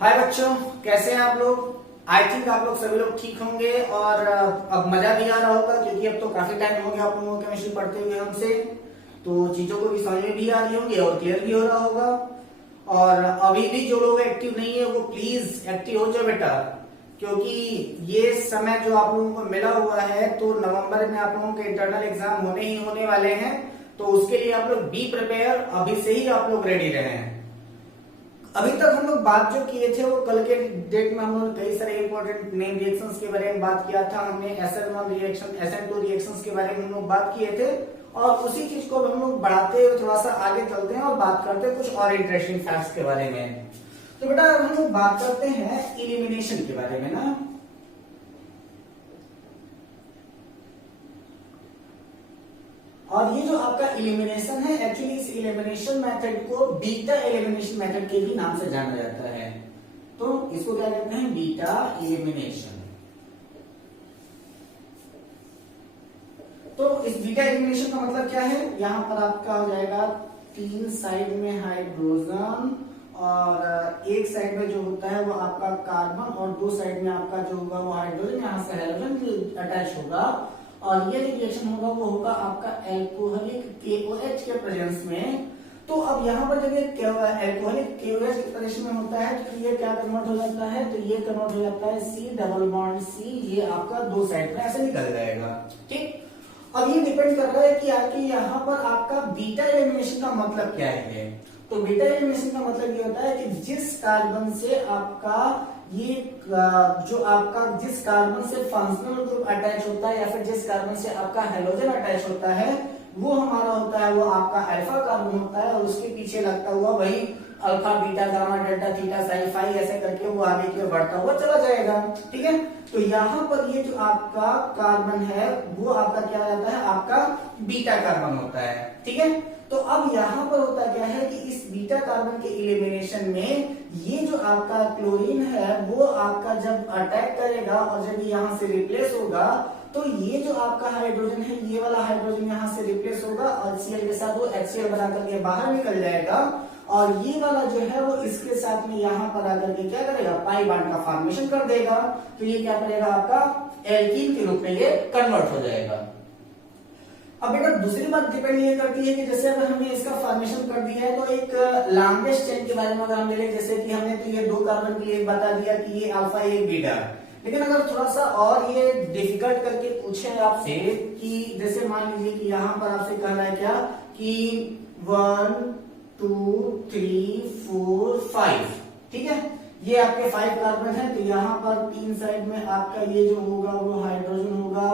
हाय बच्चों, कैसे हैं आप लोग। आई थिंक आप लोग सभी लोग ठीक होंगे और अब मजा भी आ रहा होगा क्योंकि अब तो काफी टाइम हो गया आप लोगों को केमिस्ट्री पढ़ते हुए हमसे, तो चीजों को भी समझ में भी आ रही होंगी और क्लियर भी हो रहा होगा। और अभी भी जो लोग एक्टिव नहीं है वो प्लीज एक्टिव हो जाओ बेटा, क्योंकि ये समय जो आप लोगों को मिला हुआ है तो नवंबर में आप लोगों के इंटरनल एग्जाम होने ही होने वाले हैं, तो उसके लिए आप लोग बी प्रिपेयर, अभी से ही आप लोग रेडी रहें। अभी तक हम लोग बात जो किए थे वो कल के डेट में हम लोग कई सारे इंपॉर्टेंट नेम रिएक्शंस के बारे में बात किया था। हमने SN1 रिएक्शन, SN2 रिएक्शंस के बारे में हम लोग बात किए थे और उसी चीज को हम लोग बढ़ाते हुए थोड़ा सा आगे चलते हैं और बात करते हैं कुछ और इंटरेस्टिंग फैक्ट्स के बारे में। तो बेटा हम लोग बात करते हैं इलिमिनेशन के बारे में ना। और ये जो आपका इलिमिनेशन है, एक्चुअली इस इलिमिनेशन मेथड को बीटा इलिमिनेशन मेथड के भी नाम से जाना जाता है। तो इसको क्या कहते हैं? Beta elimination. तो इस बीटा इलिमिनेशन का मतलब क्या है? यहां पर आपका हो जाएगा 3 साइड में हाइड्रोजन और एक साइड में जो होता है वो आपका कार्बन और 2 साइड में आपका जो होगा वो हाइड्रोजन, यहां से हाइड्रोजन अटैच होगा और ये रिएक्शन होगा वो होगा आपका एल्कोहलिक KOH के प्रेजेंस में। तो अब यहाँ पर जब ये एल्कोहलिक KOH के प्रेजेंस में होता है तो ये क्या कन्वर्ट हो जाता है? तो ये कन्वर्ट हो जाता है C डबल बॉन्ड C, ये आपका 2 साइड में ऐसे निकल जाएगा। ठीक, अब ये डिपेंड कर रहा है कि आपकी यहाँ पर आपका बीटा एलिमिनेशन का मतलब क्या है। तो बीटा एलिमिनेशन का मतलब ये होता है कि जिस कार्बन से आपका ये जो आपका जिस कार्बन से फंक्शनल ग्रुप अटैच होता है या फिर जिस कार्बन से आपका हेलोजन अटैच होता है वो हमारा होता है वो आपका अल्फा कार्बन होता है और उसके पीछे लगता हुआ वही alpha beta gamma delta theta sine phi ऐसे करके वो आगे की ओर बढ़ता हुआ चला जाएगा। ठीक है, तो यहाँ पर ये जो आपका कार्बन है वो आपका क्या रहता है? आपका बीटा कार्बन होता है। ठीक है, तो अब यहाँ पर होता क्या है कि इस बीटा कार्बन के इलिमिनेशन में ये जो आपका क्लोरीन है वो आपका जब अटैक करेगा और जब यहाँ से रिप्लेस होगा तो ये जो आपका हाइड्रोजन है ये वाला हाइड्रोजन यहाँ से रिप्लेस होगा और Cl के साथ वो HCl बना करके बाहर निकल जाएगा और ये वाला जो है वो इसके साथ में यहाँ पर आकर के क्या करेगा? पाई बॉन्ड का फॉर्मेशन कर देगा। तो ये क्या करेगा? आपका एल्कीन के रूप में ये कन्वर्ट हो जाएगा। अब बेटा दूसरी बात डिपेंड ये करती है कि जैसे अगर हमने इसका फॉर्मेशन कर दिया है तो एक लॉन्गेस्ट चेन के बारे में अगर हम ले लें, जैसे कि हमने तो ये 2 कार्बन के लिए बता दिया कि ये अल्फा एक बीटा, लेकिन अगर थोड़ा सा और ये डिफिकल्ट करके पूछे आपसे कि जैसे मान लीजिए कि यहाँ पर आपसे कहना है क्या कि 1 2 3 4 5, ठीक है, ये आपके 5 कार्बन है। तो यहाँ पर 3 साइड में आपका ये जो होगा वो हाइड्रोजन होगा,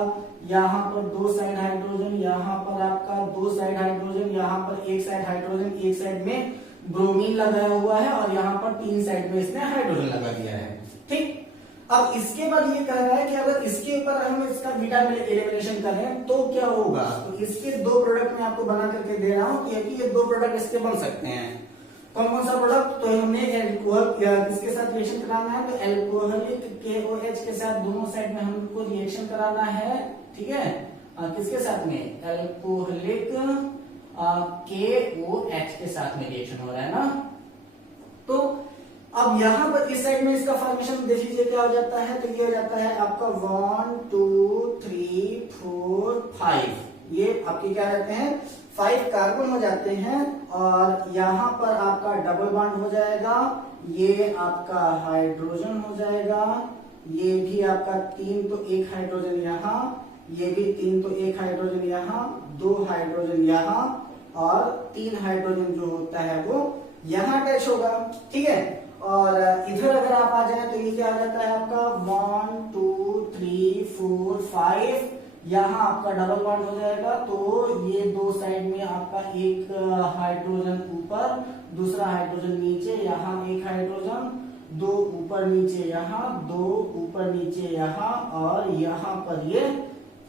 यहाँ पर 2 साइड हाइड्रोजन, यहाँ पर आपका 2 साइड हाइड्रोजन, यहाँ पर एक साइड हाइड्रोजन, एक साइड में ब्रोमीन लगाया हुआ है और यहाँ पर 3 साइड में इसने हाइड्रोजन लगा दिया है। ठीक, अब इसके बाद ये कह रहा है कि अगर इसके ऊपर हम इसका बीटा एलिमिनेशन करें तो क्या होगा? तो इसके 2 प्रोडक्ट मैं आपको बना करके दे रहा हूं कि ये 2 प्रोडक्ट इसके बन सकते हैं। कौन कौन सा प्रोडक्ट? तो हमने किसके साथ रिएक्शन कराना है? तो एल्कोहलिक KOH के साथ दोनों साइड में हमको रिएक्शन कराना है। ठीक है, किसके साथ में? एल्कोहलिक KOH के साथ में रिएक्शन हो रहा है ना। तो अब यहाँ पर इस साइड में इसका फॉर्मेशन देख लीजिए क्या हो जाता है। तो ये हो जाता है आपका 1 2 3 4 5, ये आपके क्या रहते हैं? 5 कार्बन हो जाते हैं और यहाँ पर आपका डबल बॉन्ड हो जाएगा, ये आपका हाइड्रोजन हो जाएगा, ये भी आपका 3 तो 1 हाइड्रोजन यहाँ, ये भी 3 तो 1 हाइड्रोजन यहाँ, 2 हाइड्रोजन यहाँ और 3 हाइड्रोजन जो होता है वो यहाँ अटैच होगा। ठीक है, और इधर अगर आप आ जाए तो ये क्या आ जाता है आपका 1 2 3 4 5, यहाँ आपका डबल बॉन्ड हो जाएगा। तो ये 2 साइड में आपका एक हाइड्रोजन ऊपर, दूसरा हाइड्रोजन नीचे, यहाँ एक हाइड्रोजन, 2 ऊपर नीचे यहाँ, 2 ऊपर नीचे यहाँ और यहाँ पर ये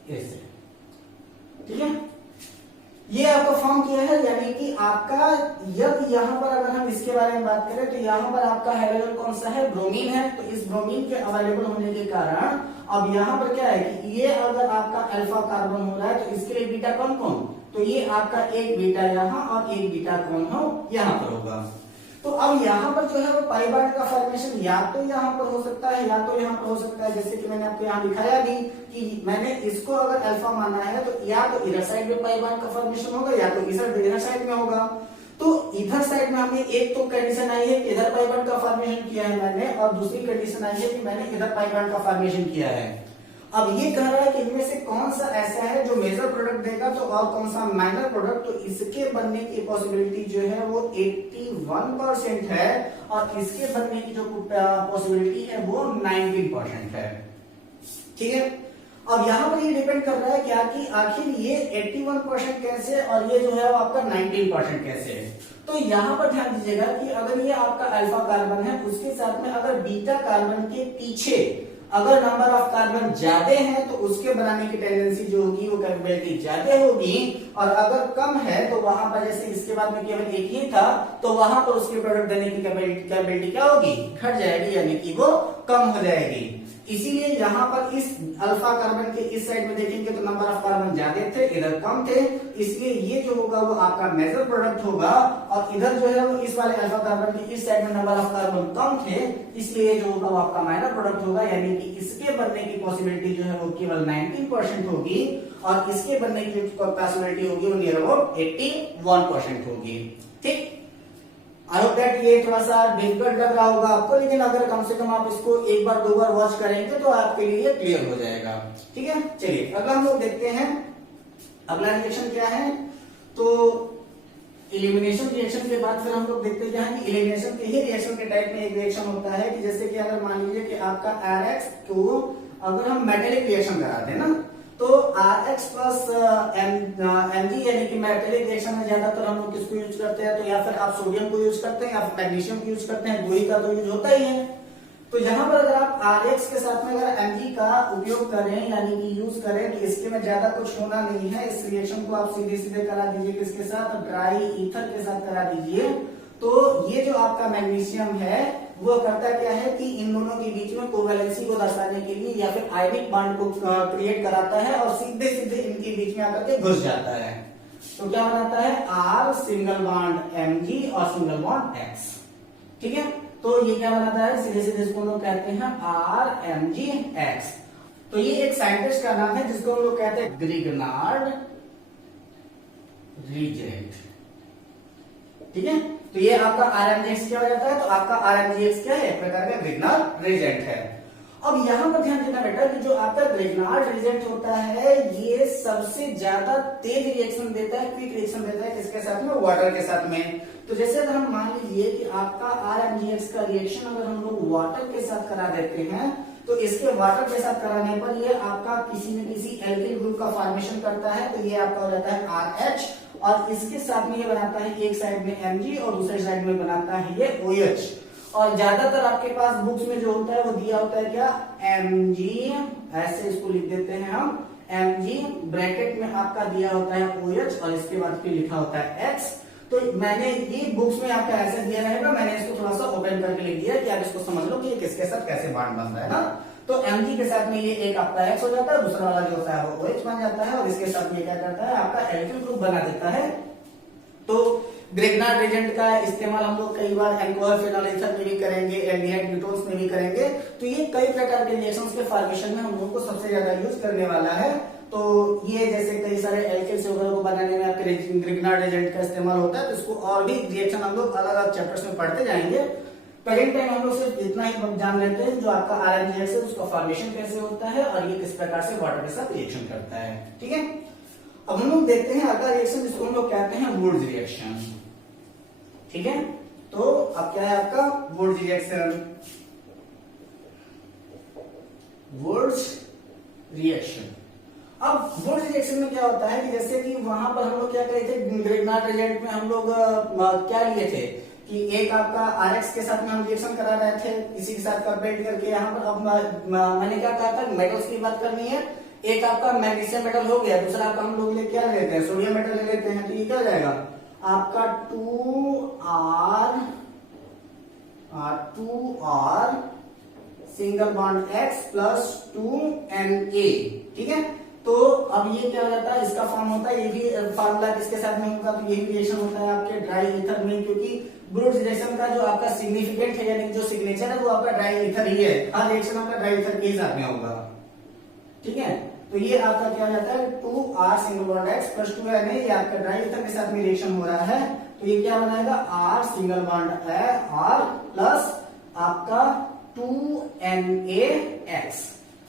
ऐसे। ठीक है, ये आपका फॉर्म किया है, यानी कि आपका जब यहाँ पर अगर हम इसके बारे में बात करें तो यहाँ पर आपका हाइड्रोजन कौन सा है? ब्रोमीन है। तो इस ब्रोमीन के अवेलेबल होने के कारण अब यहाँ पर क्या है कि ये अगर आपका अल्फा कार्बन हो रहा है तो इसके लिए बीटा कौन कौन? तो ये आपका एक बीटा यहाँ और एक बीटा कौन हो यहाँ पर होगा। तो अब अब यहाँ पर जो है वो पाई बॉन्ड का फॉर्मेशन या तो यहाँ पर हो सकता है या तो यहाँ पर हो सकता है, जैसे कि मैंने आपको यहाँ दिखाया भी कि मैंने इसको अगर अल्फा माना है तो या तो इधर साइड में पाई बॉन्ड का फॉर्मेशन होगा या तो इधर साइड में होगा। तो इधर साइड में हमें एक तो कंडीशन आई है कि इधर पाई बॉन्ड का फॉर्मेशन किया है मैंने, और दूसरी कंडीशन आई है कि मैंने इधर पाई बॉन्ड का फॉर्मेशन किया है। अब ये कह रहा है कि इनमें से कौन सा ऐसा है जो मेजर प्रोडक्ट देगा तो और कौन सा माइनर प्रोडक्ट, तो इसके बनने की पॉसिबिलिटी जो है वो 81% है और इसके बनने की जो पॉसिबिलिटी है वो 19% है। ठीक है, अब यहां पर ये डिपेंड कर रहा है क्या कि आखिर ये 81% कैसे और ये जो है वो आपका 19% कैसे है। तो यहां पर ध्यान दीजिएगा कि अगर ये आपका अल्फा कार्बन है, उसके साथ में अगर बीटा कार्बन के पीछे अगर नंबर ऑफ कार्बन ज्यादा है तो उसके बनाने की टेंडेंसी जो होगी वो कैपेबिलिटी ज्यादा होगी, और अगर कम है तो वहां पर जैसे इसके बाद में केवल एक ही था तो वहां पर उसके प्रोडक्ट देने की कैपेबिलिटी क्या होगी, घट जाएगी, यानी कि वो कम हो जाएगी। इसीलिए यहाँ पर इस अल्फा कार्बन के इस साइड में देखेंगे तो नंबर ऑफ कार्बन ज्यादा थे, इधर कम थे, इसलिए ये जो होगा वो आपका मेजर प्रोडक्ट होगा, और इधर जो है वो इस वाले अल्फा कार्बन के इस साइड में नंबर ऑफ कार्बन कम थे, इसलिए जो होगा वो आपका माइनर प्रोडक्ट होगा, यानी कि इसके बनने की पॉसिबिलिटी जो है वो केवल 19% होगी और इसके बनने की पॉसिबिलिटी होगी वो नियर अबाउट 81% होगी। ठीक, आई होप दैट ये थोड़ा सा डिफिकल्ट लग रहा होगा आपको, लेकिन अगर कम से कम आप इसको एक बार दो बार वॉच करेंगे तो आपके लिए क्लियर हो जाएगा। ठीक है, चलिए अगला हम लोग देखते हैं अगला रिएक्शन क्या है। तो एलिमिनेशन रिएक्शन के बाद फिर हम लोग देखते हैं कि एलिमिनेशन के ही रिएक्शन के टाइप में एक रिएक्शन होता है कि जैसे कि अगर मान लीजिए कि आपका RX को अगर हम मेटेलिक रिएक्शन कराते हैं ना, तो RX प्लस Mg यानी कि मेटेलिक रिएक्शन में ज्यादातर हम लोग किसको यूज करते हैं, तो या फिर आप सोडियम को यूज करते हैं या फिर मैग्नीशियम को यूज करते हैं, दो ही का तो यूज होता ही है। तो यहाँ पर अगर आप RX के साथ में अगर Mg का उपयोग करें यानी कि यूज करें तो इसके में ज्यादा कुछ होना नहीं है, इस रिएक्शन को आप सीधे सीधे करा दीजिए किसके साथ, ड्राई ईथर के साथ करा दीजिए। तो ये जो आपका मैग्नीशियम है वो करता क्या है कि इन दोनों के बीच में कोवैलेंसी को दर्शाने के लिए या फिर आयनिक बॉन्ड को क्रिएट कराता है और सीधे सीधे इनके बीच में आकर के घुस जाता है। तो क्या बनाता है, R सिंगल बॉन्ड Mg और सिंगल बॉन्ड X। ठीक है, तो ये क्या बनाता है, सीधे सीधे इसको हम लोग कहते हैं RMgX। तो ये एक साइंटिस्ट का नाम है जिसको हम लोग कहते हैं ग्रिगनार्ड रीजेंट। ठीक है, तो ये आपका RMgX क्या हो जाता है, तो आपका RMgX क्या है, एक प्रकार का ग्रिगनार्ड रीजेंट है। अब यहां पर ध्यान देना बेटा कि जो आपका ग्रिगनार्ड रीजेंट होता है ये सबसे ज्यादा तेज रिएक्शन देता है, क्विक रिएक्शन देता है किसके साथ में, वाटर के साथ में। तो जैसे अगर हम मान लीजिए कि आपका RMgX का रिएक्शन अगर हम लोग वाटर के साथ करा देते हैं तो इसके वाटर के साथ कराने पर ये आपका किसी न किसी एल्किल ग्रुप का फॉर्मेशन करता है, तो ये आपका हो जाता है RH, और इसके साथ में ये बनाता है एक साइड में Mg और दूसरे साइड में बनाता है ये OH। और ज्यादातर आपके पास बुक्स में जो होता है वो दिया होता है क्या, Mg, ऐसे इसको लिख देते हैं हम Mg, ब्रैकेट में आपका दिया होता है OH और इसके बाद फिर लिखा होता है X। तो मैंने ये बुक्स में आपका ऐसे दिया रहेगा, मैंने इसको थोड़ा सा ओपन करके लिख दिया कि आप इसको समझ लो कि ये किसके साथ कैसे बॉन्ड बन रहा है ना। तो Mg के साथ में ये एक आपका X हो जाता है, दूसरा वाला जो होता है वो OH बन जाता है और इसके साथ ये क्या करता है, आपका एल्किल ग्रुप बना देता है। तो ग्रिगनार्ड रीजेंट का इस्तेमाल हम लोग कई बार अल्कोहल फिनॉल ईथर में भी करेंगे, एल्डिहाइड कीटोन्स में भी करेंगे। तो ये कई प्रकार के रिएक्शंस के फॉर्मेशन में हम लोग को सबसे ज्यादा यूज करने वाला है। तो ये जैसे कई सारे एल्किल्स वगैरह को बनाने में आपके ग्रिगनार्ड एजेंट का इस्तेमाल होता है, तो इसको और भी रिएक्शन हम लोग अलग अलग चैप्टर्स में पढ़ते जाएंगे। प्रेजेंट टाइम हम लोग सिर्फ इतना ही जान लेते हैं जो आपका RMgX है उसका फॉर्मेशन कैसे होता है और ये किस प्रकार से वाटर के साथ रिएक्शन करता है। ठीक है, अब हम लोग देखते हैं अगला रिएक्शन जिसको हम लोग कहते हैं वुड्स रिएक्शन। ठीक है, तो अब क्या है आपका वुड्स रिएक्शन, वुड्स रिएक्शन। अब वुड्स रिएक्शन में क्या होता है कि जैसे कि वहां पर हम लोग क्या करे थे, ग्रिगनार्ड रीजेंट में हम लोग क्या लिए थे कि एक आपका RX के साथ में हम रिएक्शन करा रहे थे इसी के साथ कंपेयर करके। यहाँ पर अब मैंने क्या कहा था, मेटल्स की बात करनी है, एक आपका मैग्नीशियम मेटल हो गया, दूसरा आपका हम लोग क्या लेते हैं, सोडियम मेटल ले लेते हैं। तो ये क्या हो जाएगा आपका 2R single bond X plus 2Na। ठीक है, तो अब ये क्या हो जाता है, इसका फॉर्म होता है, ये भी फार्मूला किसके साथ में होगा, तो ये भी रिएक्शन होता है आपके ड्राई ईथर में, क्योंकि ब्रूट रिएक्शन का जो आपका सिग्निफिकेंट है यानी जो सिग्नेचर है वो आपका ड्राई ईथर ही है, हर रिएक्शन आपका ड्राई ईथर के साथ में होगा। ठीक है, तो ये आपका क्या हो जाता है 2R single bond X plus 2Na, ये आपका ड्राई ईथर के साथ में रिएक्शन हो रहा है, तो ये क्या बनाएगा R single bond R plus आपका 2NaX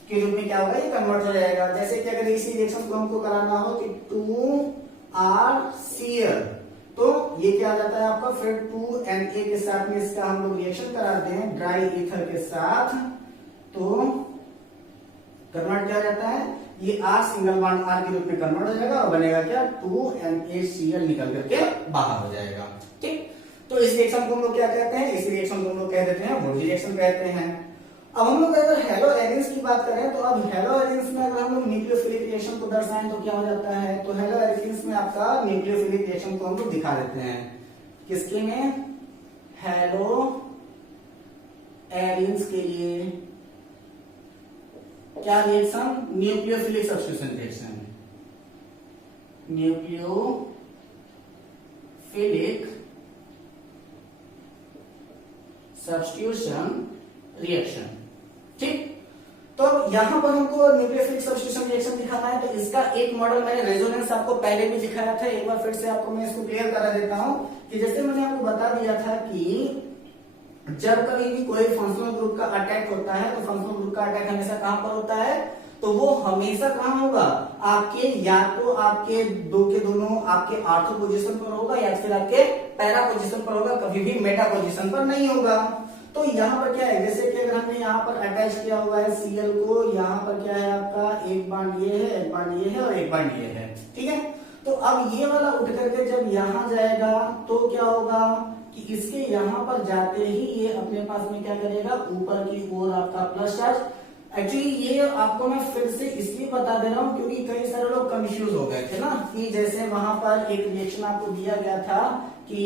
के रूप में क्या होगा, ये कन्वर्ट हो जाएगा। जैसे कि अगर इसी रिएक्शन को हमको कराना हो कि 2RCl, तो ये क्या आ जाता है आपका, फिर 2Na के साथ में इसका हम लोग रिएक्शन कराते हैं ड्राई ईथर के साथ, तो कन्वर्ट किया जाता है, ये R सिंगल बॉन्ड R के रूप में कन्वर्ट हो जाएगा और बनेगा क्या 2NaCl निकल करके बाहर हो जाएगा। ठीक, तो इस रिएक्शन को हम लोग क्या कहते हैं, इस रिएक्शन को हम लोग कह देते हैं वुड रिएक्शन कहते हैं। अब हम लोग अगर हेलो एरिन्स की बात करें, तो अब हेलो एरिन्स में अगर हम लोग न्यूक्लियोफिलिक रिएक्शन को दर्शाएं तो क्या हो जाता है, तो हेलो एरिन्स में आपका न्यूक्लियोफिलिक रिएक्शन को हम लोग दिखा देते हैं, किसके में, हेलो एरिन्स के लिए क्या reaction, nucleophilic substitution reaction, nucleophilic substitution reaction. ठीक, तो यहां पर हमको न्यूक्लियोफिलिक सब्स्टिट्यूशन रिएक्शन दिखाना है, तो इसका एक मॉडल मैंने रेजोनेंस आपको पहले भी दिखाया था, एक बार फिर से आपको मैं इसको क्लियर करा देता हूं कि जैसे मैंने आपको बता दिया था कि जब कभी भी कोई फंक्शनल ग्रुप का अटैक होता है, तो फंक्शनल ग्रुप का अटैक हमेशा कहां पर होता है, तो वो हमेशा कहां होगा, आपके या तो आपके दो के दोनों आपके आर्थो पोजीशन पर होगा या फिर आपके पैरा पोजीशन पर होगा, कभी भी मेटा पोजीशन पर नहीं होगा। तो यहाँ पर क्या है, जैसे कि अगर हमने यहाँ पर अटैच किया हुआ है Cl को, यहाँ पर क्या है आपका एक बॉन्ड ये है, एक बॉन्ड ये है और एक बॉन्ड ये है। ठीक है, तो अब ये वाला उठ करके जब यहाँ जाएगा तो क्या होगा कि इसके यहाँ पर जाते ही ये अपने पास में क्या करेगा, ऊपर की ओर आपका प्लस चार्ज। एक्चुअली ये आपको मैं फिर से इसलिए बता दे रहा हूँ क्योंकि कई सारे लोग कंफ्यूज हो गए थे ना, कि जैसे वहां पर एक रिएक्शन आपको दिया गया था कि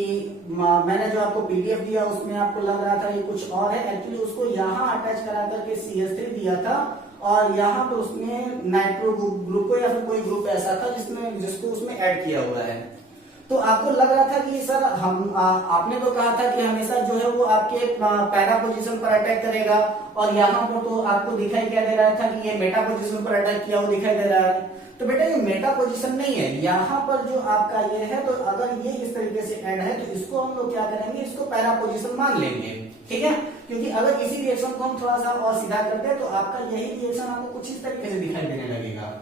मैंने जो आपको पीडीएफ दिया उसमें आपको लग रहा था ये कुछ और है, एक्चुअली उसको यहाँ अटैच करा करके CH3 दिया था और यहाँ पर उसने नाइट्रो ग्रुप को या फिर कोई ग्रुप ऐसा था जिसको उसमें ऐड किया हुआ है। तो आपको लग रहा था कि सर हम आपने तो कहा था कि हमेशा जो है वो आपके पैरा पोजीशन पर अटैक करेगा और यहाँ पर तो आपको दिखाई क्या दे रहा था कि ये मेटा पोजीशन पर अटैक किया वो दिखाई दे रहा है। तो बेटा ये मेटा पोजीशन नहीं है, यहाँ पर जो आपका ये है, तो अगर ये इस तरीके से ऐड है तो इसको हम लोग क्या करेंगे, इसको पैरा पोजीशन मान लेंगे। ठीक है, क्योंकि अगर इसी रिएक्शन को हम थोड़ा सा और सीधा करते हैं तो आपका यही रिएक्शन आपको कुछ इस तरीके से दिखाई देने लगेगा,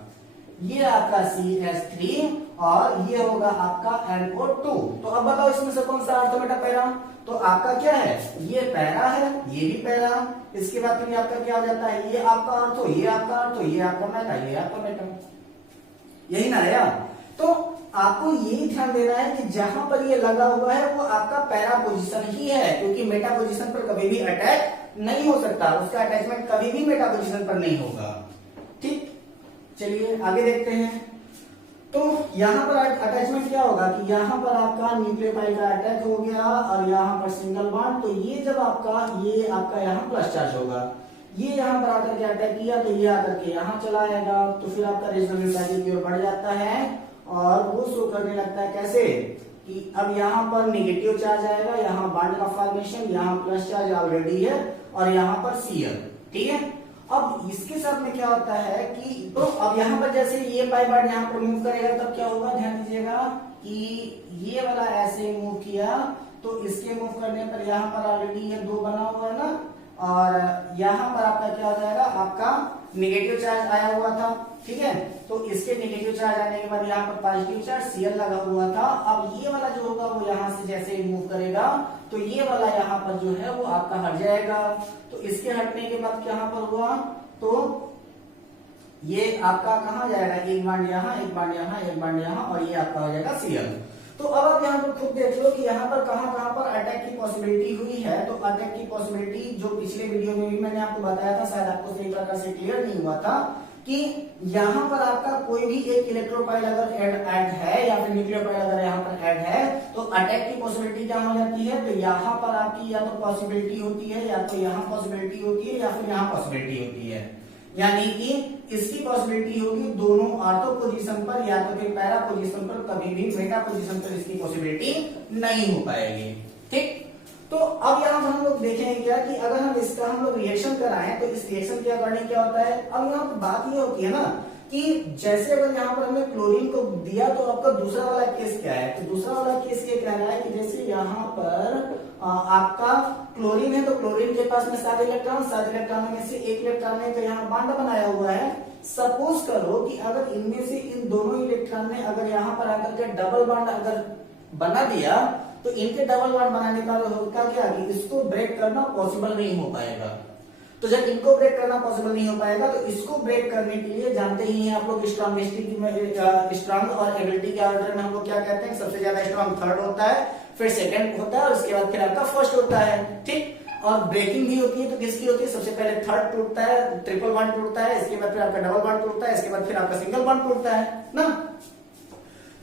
ये आपका CH3 और ये होगा आपका NO2। तो अब बताओ इसमें से कौन सा आर्थोमेटा पैरा, तो आपका क्या है, ये पैरा है, ये भी पैरा, इसके बाद फिर आपका क्या हो जाता है, ये आपका आर्थो, ये आपका आर्थो, ये आपका मेटा, ये आपका मेटा, यही ना है यार। तो आपको यही ध्यान देना है कि जहां पर ये लगा हुआ है वो आपका पैरा पोजीशन ही है, क्योंकि मेटा पोजीशन पर कभी भी अटैक नहीं हो सकता, उसका अटैचमेंट कभी भी मेटा पोजीशन पर नहीं होगा। ठीक, चलिए आगे देखते हैं। तो यहाँ पर अटैचमेंट क्या होगा कि यहाँ पर आपका न्यूक्लियोफाइल का अटैक हो गया और यहाँ पर सिंगल बॉन्ड, तो ये जब ये आपका यहाँ प्लस चार्ज होगा, ये यहाँ पर आकर के अटैक किया तो ये आकर के यहाँ चला आएगा, तो फिर आपका रेजोनेंस आगे की ओर बढ़ जाता है और वो शो करने लगता है कैसे कि अब यहाँ पर निगेटिव चार्ज आएगा, यहाँ बॉन्ड का फॉर्मेशन, यहाँ प्लस चार्ज ऑलरेडी है और यहाँ पर Cl। ठीक है, अब इसके साथ में क्या होता है कि तो अब यहाँ पर जैसे ये पाई बॉन्ड यहाँ पर मूव करेगा तब क्या होगा, ध्यान दीजिएगा कि ये वाला ऐसे मूव किया तो इसके मूव करने पर यहाँ पर ऑलरेडी ये 2 बना हुआ है ना, और यहाँ पर आपका क्या हो जाएगा, आपका नेगेटिव चार्ज आया हुआ था। ठीक है, तो इसके नेगेटिव चार्ज आने के बाद यहाँ पर पॉजिटिव चार्ज Cl लगा हुआ था। अब ये वाला जो होगा वो यहाँ से जैसे ही मूव करेगा तो ये वाला यहाँ पर जो है वो आपका हट जाएगा। तो इसके हटने के बाद क्या पर हुआ, तो ये आपका कहाँ जाएगा, एक बांड यहाँ, एक बांड यहाँ, एक बांड यहाँ, और ये आपका हो जाएगा Cl। तो अब आप यहाँ पर खुद देख लो कि यहाँ पर कहाँ पर अटैक की पॉसिबिलिटी हुई है। तो अटैक की पॉसिबिलिटी जो पिछले वीडियो में भी मैंने आपको बताया था, शायद आपको सही प्रकार से क्लियर नहीं हुआ था कि यहाँ पर आपका कोई भी एक इलेक्ट्रोफाइल अगर ऐड है या फिर न्यूक्लियोफाइल अगर यहाँ पर ऐड है तो अटैक की पॉसिबिलिटी क्या हो जाती है, तो यहाँ पर आपकी या तो पॉसिबिलिटी होती है, या तो यहाँ पॉसिबिलिटी होती है, या फिर यहाँ पॉसिबिलिटी होती है। यानी कि इसकी पॉसिबिलिटी होगी दोनों ऑर्थो पोजीशन पर या तो फिर पैरा पोजीशन पर, कभी भी मेटा पोजीशन पर इसकी पॉसिबिलिटी नहीं हो पाएगी। ठीक, तो अब यहाँ पर हम लोग देखेंगे क्या कि अगर हम इसका हम लोग रिएक्शन कराएं तो इस रिएक्शन के अकॉर्डिंग क्या होता है। अब यहाँ पर बात ये होती है ना कि जैसे अगर यहाँ पर हमने क्लोरीन को दिया तो आपका दूसरा वाला केस क्या है, तो दूसरा वाला केस ये कह रहा है कि जैसे यहाँ पर आपका क्लोरीन है तो क्लोरीन के पास में 7 इलेक्ट्रॉन, 7 इलेक्ट्रॉनों में से एक इलेक्ट्रॉन ने तो यहाँ बांड बनाया हुआ है। सपोज करो कि अगर इनमें से इन दोनों इलेक्ट्रॉन ने अगर यहाँ पर आकर के डबल बांड अगर बना दिया तो इनके डबल बांड बनाने का होगा क्या कि इसको ब्रेक करना पॉसिबल नहीं हो पाएगा। तो जब इनको ब्रेक करना पॉसिबल नहीं हो पाएगा तो इसको ब्रेक करने के लिए जानते ही हैं आप लोग स्ट्रॉन्ग और एबिलिटी के ऑर्डर में हम लोग क्या कहते हैं, सबसे ज्यादा स्ट्रॉन्ग थर्ड होता है, फिर सेकंड होता है और उसके बाद फिर आपका फर्स्ट होता है। ठीक, और ब्रेकिंग भी होती है तो किसकी होती है, सबसे पहले थर्ड टूटता है, ट्रिपल बॉन्ड टूटता है, इसके बाद फिर आपका डबल बॉन्ड टूटता है, इसके बाद फिर आपका सिंगल बॉन्ड टूटता है ना।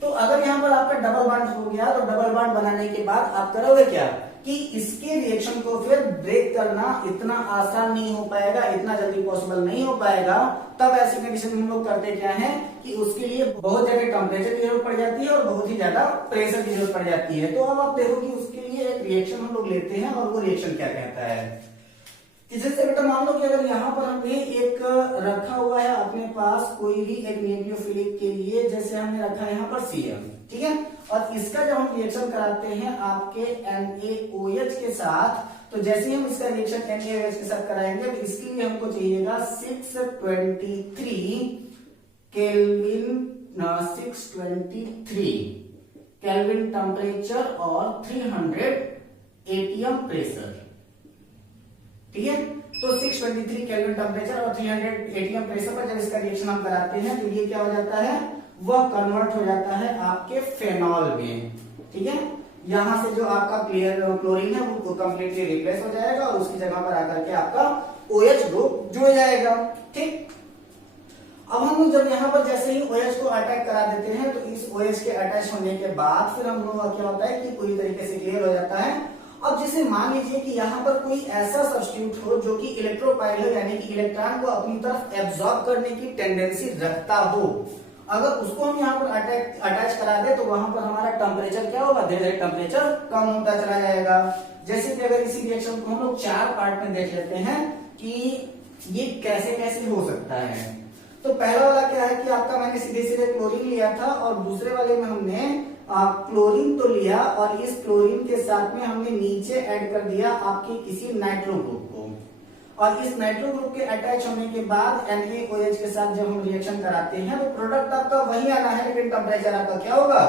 तो अगर यहाँ पर आपका डबल बॉन्ड हो गया तो डबल बॉन्ड बनाने के बाद आप करोगे क्या कि इसके रिएक्शन को फिर ब्रेक करना इतना आसान नहीं हो पाएगा, इतना जल्दी पॉसिबल नहीं हो पाएगा। तब ऐसी कंडीशन में हम लोग करते क्या है कि उसके लिए बहुत ज्यादा टेम्परेचर की जरूरत पड़ जाती है और बहुत ही ज्यादा प्रेशर की जरूरत पड़ जाती है। तो अब आप देखो कि उसके लिए एक रिएक्शन हम लोग लेते हैं और वो रिएक्शन क्या कहता है। जैसे बेटा मान लो कि अगर यहाँ पर हमने एक रखा हुआ है अपने पास कोई भी एक न्यूक्लियोफिलिक के लिए, जैसे हमने रखा है यहाँ पर Cl, ठीक है, और इसका जब हम रिएक्शन कराते हैं आपके NaOH के साथ, तो जैसे ही हम इसका रिएक्शन NaOH के साथ कराएंगे तो इसके लिए हमको चाहिएगा 623 केल्विन टेम्परेचर और 300 एटीएम प्रेशर। ठीक है, तो 623 केल्विन टेम्परेचर और 300 एटीएम प्रेशर पर जब इसका रिएक्शन हम कराते हैं तो ये क्या हो जाता है, वह कन्वर्ट हो जाता है आपके फेनॉल में। ठीक है, यहां से जो आपका क्लोरीन है वो कंप्लीटली रिप्लेस हो जाएगा और उसकी जगह पर आकर के आपका OH ग्रुप जुड़ जाएगा। ठीक, अब हम जब यहाँ पर जैसे ही OH को अटैक करा देते हैं तो इस OH के अटैच होने के बाद फिर हम लोग क्या होता है कि पूरी तरीके से क्लियर हो जाता है। अब जैसे मान लीजिए कि यहाँ पर कोई ऐसा सब्स्टिट्यूट हो जो कि इलेक्ट्रोपाइल हो, यानी कि इलेक्ट्रॉन को अपनी तरफ एब्जॉर्ब करने की टेंडेंसी रखता हो, अगर उसको हम यहाँ पर अटैच करा दे तो वहां पर हमारा टेम्परेचर क्या होगा, धीरे धीरे टेम्परेचर कम होता चला जाएगा। जैसे कि अगर इसी रिएक्शन को हम लोग 4 पार्ट में देख लेते हैं कि ये कैसे कैसे हो सकता है। तो पहला वाला क्या है कि आपका मैंने सीधे सीधे क्लोरीन लिया था और दूसरे वाले में हमने क्लोरीन तो लिया और इस क्लोरीन के साथ में हमने नीचे ऐड कर दिया आपके किसी नाइट्रो ग्रुप को, और इस नाइट्रो ग्रुप के अटैच होने के बाद NaOH के साथ जब हम रिएक्शन कराते हैं तो प्रोडक्ट आपका वही आना है, लेकिन टेम्परेचर आपका क्या होगा,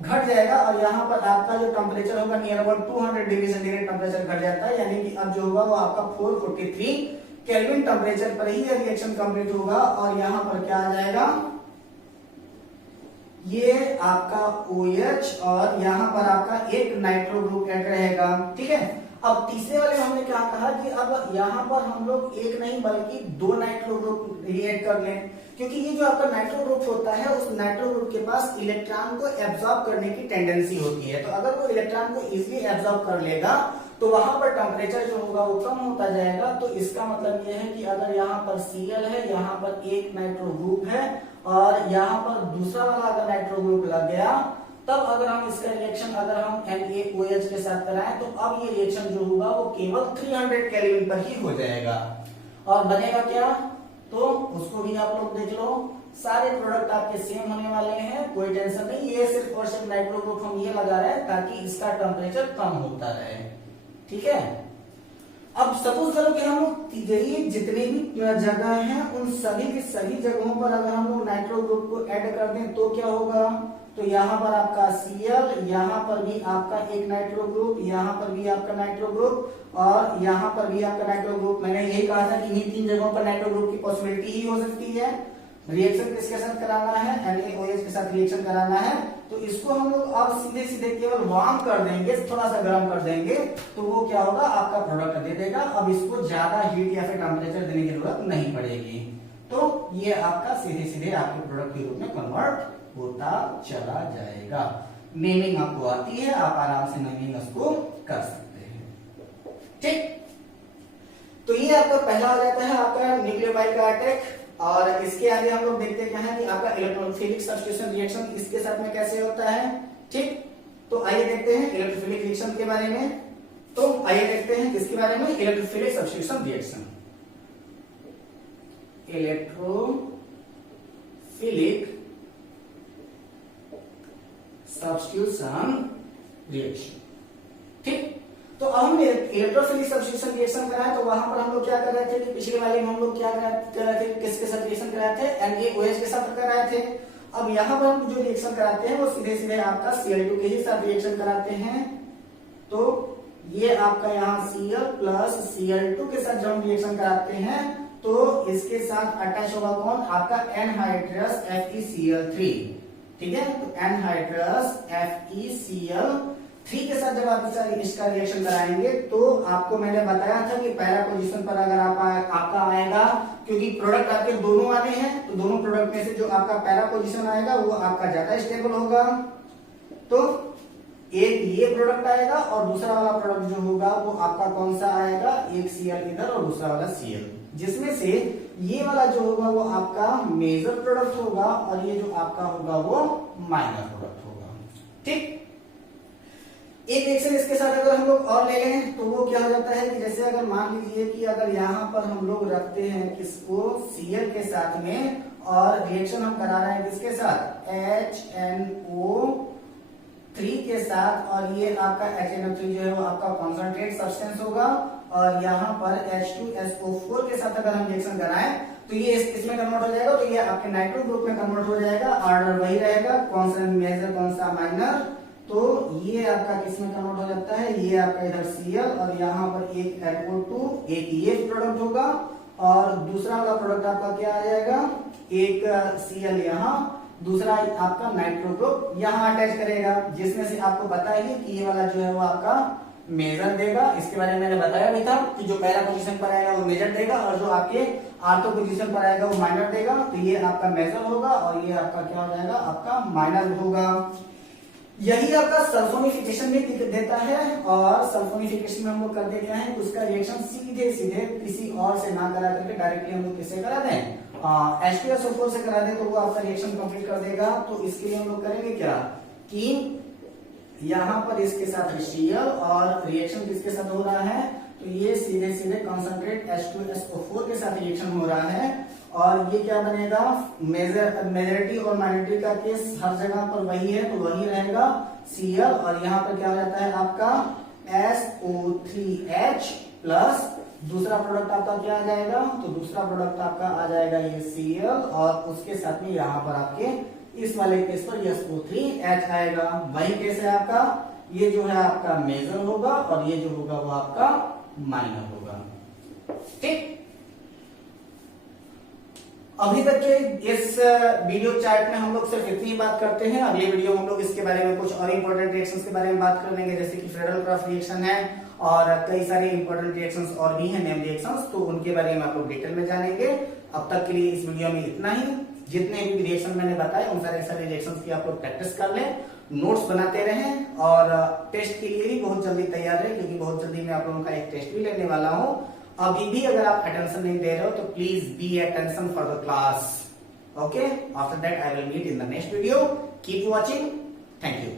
घट जाएगा। और यहाँ पर आपका जो टेम्परेचर होगा near about 200 degree centigrade temperature घट जाता है, यानी कि अब जो होगा वो आपका 443 केल्विन टेम्परेचर पर ही यह रिएक्शन कंप्लीट होगा। और यहाँ पर क्या आ जाएगा, ये आपका OH और यहाँ पर आपका एक नाइट्रो ग्रुप ऐड रहेगा। ठीक है, अब तीसरे वाले में हमने क्या कहा कि अब यहाँ पर हम लोग एक नहीं बल्कि 2 नाइट्रो ग्रुप ऐड कर लें, क्योंकि ये जो आपका नाइट्रो ग्रुप होता है उस नाइट्रो ग्रुप के पास इलेक्ट्रॉन को एब्जॉर्ब करने की टेंडेंसी होती है। तो अगर वो इलेक्ट्रॉन को इजिली एब्जॉर्ब कर लेगा तो वहां पर टेम्परेचर जो होगा वो कम होता जाएगा। तो इसका मतलब ये है कि अगर यहाँ पर Cl है, यहाँ पर एक नाइट्रो ग्रुप है और यहाँ पर दूसरा वाला अगर नाइट्रो ग्रुप लग गया, तब अगर हम इसका रिएक्शन अगर हम NaOH के साथ कराएं तो अब ये रिएक्शन जो होगा वो केवल 300 केल्विन पर ही हो जाएगा। और बनेगा क्या, तो उसको भी आप लोग देख लो, सारे प्रोडक्ट आपके सेम होने वाले हैं, कोई टेंशन नहीं। ये सिर्फ और सिर्फ नाइट्रो ग्रुप हम ये लगा रहे हैं ताकि इसका टेम्परेचर कम होता रहे। ठीक है, अब सपोज करो कि हम लोग जितने भी जगह हैं उन सभी की सभी जगहों पर अगर हम लोग नाइट्रो ग्रुप को ऐड कर दें तो क्या होगा, तो यहाँ पर आपका Cl, यहाँ पर भी आपका एक नाइट्रो ग्रुप, यहाँ पर भी आपका नाइट्रो ग्रुप और यहाँ पर भी आपका नाइट्रो ग्रुप। मैंने यही कहा था कि इन्हीं 3 जगहों पर नाइट्रो ग्रुप की पॉसिबिलिटी ही हो सकती है। रिएक्शन किसके साथ कराना है, NaOH के साथ रिएक्शन कराना है। तो इसको हम लोग अब सीधे सीधे केवल वार्म कर देंगे, थोड़ा सा गर्म कर देंगे, तो वो क्या होगा, आपका प्रोडक्ट दे देगा। अब इसको ज्यादा हीट या फिर टेम्परेचर देने की जरूरत नहीं पड़ेगी। तो ये आपका सीधे सीधे आपके प्रोडक्ट के रूप में कन्वर्ट होता चला जाएगा। नेमिंग आपको आती है, आप आराम से नेमिंग उसको कर सकते हैं। ठीक, तो ये आपका पहला हो जाता है आपका न्यूक्लियोफाइल का अटैक। और इसके आगे हम लोग देखते क्या है कि आपका इलेक्ट्रोफिलिक सब्स्टिट्यूशन रिएक्शन इसके साथ में कैसे होता है। ठीक, तो आइए देखते हैं इलेक्ट्रोफिलिक रिएक्शन के बारे में। तो आइए देखते हैं किसके बारे में, electrophilic substitution reaction. Electrophilic substitution reaction. ठीक, तो अब हमने इलेक्ट्रोफिलिक सब्स्टिट्यूशन रिएक्शन कराया, तो वहां पर हम लोग क्या कर रहे थे कि पिछले वाले में हम लोग क्या कर रहे थे, किसके साथ रिएक्शन कराए थे, NaOH के साथ कराए थे। अब यहाँ पर हम जो रिएक्शन कराते हैं वो सीधे सीधे आपका Cl2 के ही साथ रिएक्शन कराते हैं। तो ये आपका यहाँ Cl प्लस Cl2 के साथ जब हम रिएक्शन कराते हैं तो इसके साथ अटैच होगा कौन, आपका एनहाइड्रस FeCl3। ठीक है, तो एनहाइड्रस FeCl3 के साथ जब आप इसका रिएक्शन कराएंगे तो आपको मैंने बताया था कि पहला पोजीशन पर अगर आपका आएगा, क्योंकि प्रोडक्ट आपके दोनों आने हैं, तो दोनों प्रोडक्ट में से जो आपका पहला पोजीशन आएगा वो आपका ज्यादा स्टेबल होगा। तो एक ये प्रोडक्ट आएगा और दूसरा वाला प्रोडक्ट जो होगा वो आपका कौन सा आएगा, एक Cl इधर और दूसरा वाला Cl, जिसमें से ये वाला जो होगा वो आपका मेजर प्रोडक्ट होगा और ये जो आपका होगा वो माइनर प्रोडक्ट होगा। ठीक, एक रिएक्शन इसके साथ अगर हम लोग और ले लें तो वो क्या हो जाता है कि जैसे अगर मान लीजिए कि अगर यहाँ पर हम लोग रखते हैं किसको, Cl के साथ में, और रिएक्शन हम करा रहे हैं किसके साथ, HNO3 के साथ, और ये आपका HNO3 जो है वो आपका कॉन्सेंट्रेट सब्सटेंस होगा, और यहाँ पर H2SO4 के साथ अगर हम रिएक्शन कराएं तो ये इसमें कन्वर्ट हो जाएगा, तो ये आपके नाइट्रो ग्रुप में कन्वर्ट हो जाएगा। ऑर्डर वही रहेगा, कौन सा मेजर कौन सा माइनर। तो ये आपका किसमें कन्वर्ट हो जाता है, ये आपका इधर Cl और यहाँ पर एक NO2, एक ये प्रोडक्ट होगा, और दूसरा वाला प्रोडक्ट आपका क्या आ जाएगा, एक Cl यहाँ, दूसरा आपका नाइट्रो ग्रुप यहाँ अटैच करेगा, जिसमें से आपको पता है कि ये वाला जो है वो आपका मेजर देगा। इसके बारे में मैंने बताया भी था कि जो पहला पोजीशन पर आएगा वो मेजर देगा और जो आपके आर्थो पोजीशन पर आएगा वो माइनर देगा। तो ये आपका मेजर होगा और ये आपका क्या हो जाएगा, आपका माइनर होगा। यही आपका सल्फोनिफिकेशन में देता है, और सल्फोनिफिकेशन में हम लोग करते क्या है, उसका रिएक्शन सीधे सीधे किसी और से ना करा करके डायरेक्टली हम लोग किससे करा दें, H2SO4 से करा दें, तो वो आपका रिएक्शन कंप्लीट कर देगा। तो इसके लिए हम लोग करेंगे क्या कि यहाँ पर इसके साथ Cl और रिएक्शन किसके साथ हो रहा है, तो ये सीधे सीधे कॉन्सेंट्रेट H2SO4 के साथ रिएक्शन हो रहा है, और ये क्या बनेगा, मेजॉरिटी और माइनॉरिटी का केस हर जगह पर वही है, तो वही रहेगा Cl, और यहाँ पर क्या हो जाता है आपका SO3H प्लस दूसरा प्रोडक्ट आपका क्या आ जाएगा, तो दूसरा प्रोडक्ट आपका आ जाएगा ये Cl, और उसके साथ में यहाँ पर आपके इस वाले केस पर SO3H आएगा। वही केस है आपका, ये जो है आपका मेजर होगा और ये जो होगा वो आपका माइनर होगा। ठीक, अभी तक के इस वीडियो चैट में हम लोग सिर्फ इतनी ही बात करते हैं। अगले वीडियो में हम लोग इसके बारे में कुछ और इंपॉर्टेंट रिएक्शंस के बारे में बात कर लेंगे, जैसे कि फ्रेडल-क्राफ्ट रिएक्शन है और कई सारे इंपॉर्टेंट रिएक्शंस और भी हैं, नेम रिएक्शंस, तो उनके बारे में आप लोग डिटेल में जानेंगे। अब तक के लिए इस वीडियो में इतना ही। जितने भी रिएक्शन मैंने बताए उन सारे रिएक्शंस की आप लोग प्रैक्टिस कर लें, नोट्स बनाते रहें, और टेस्ट के लिए भी बहुत जल्दी तैयार रहे, क्योंकि बहुत जल्दी मैं आप लोगों का एक टेस्ट भी लेने वाला हूं। अभी भी अगर आप अटेंशन नहीं दे रहे हो तो please be attention for the class. Okay, after that I will meet in the next video. Keep watching, thank you.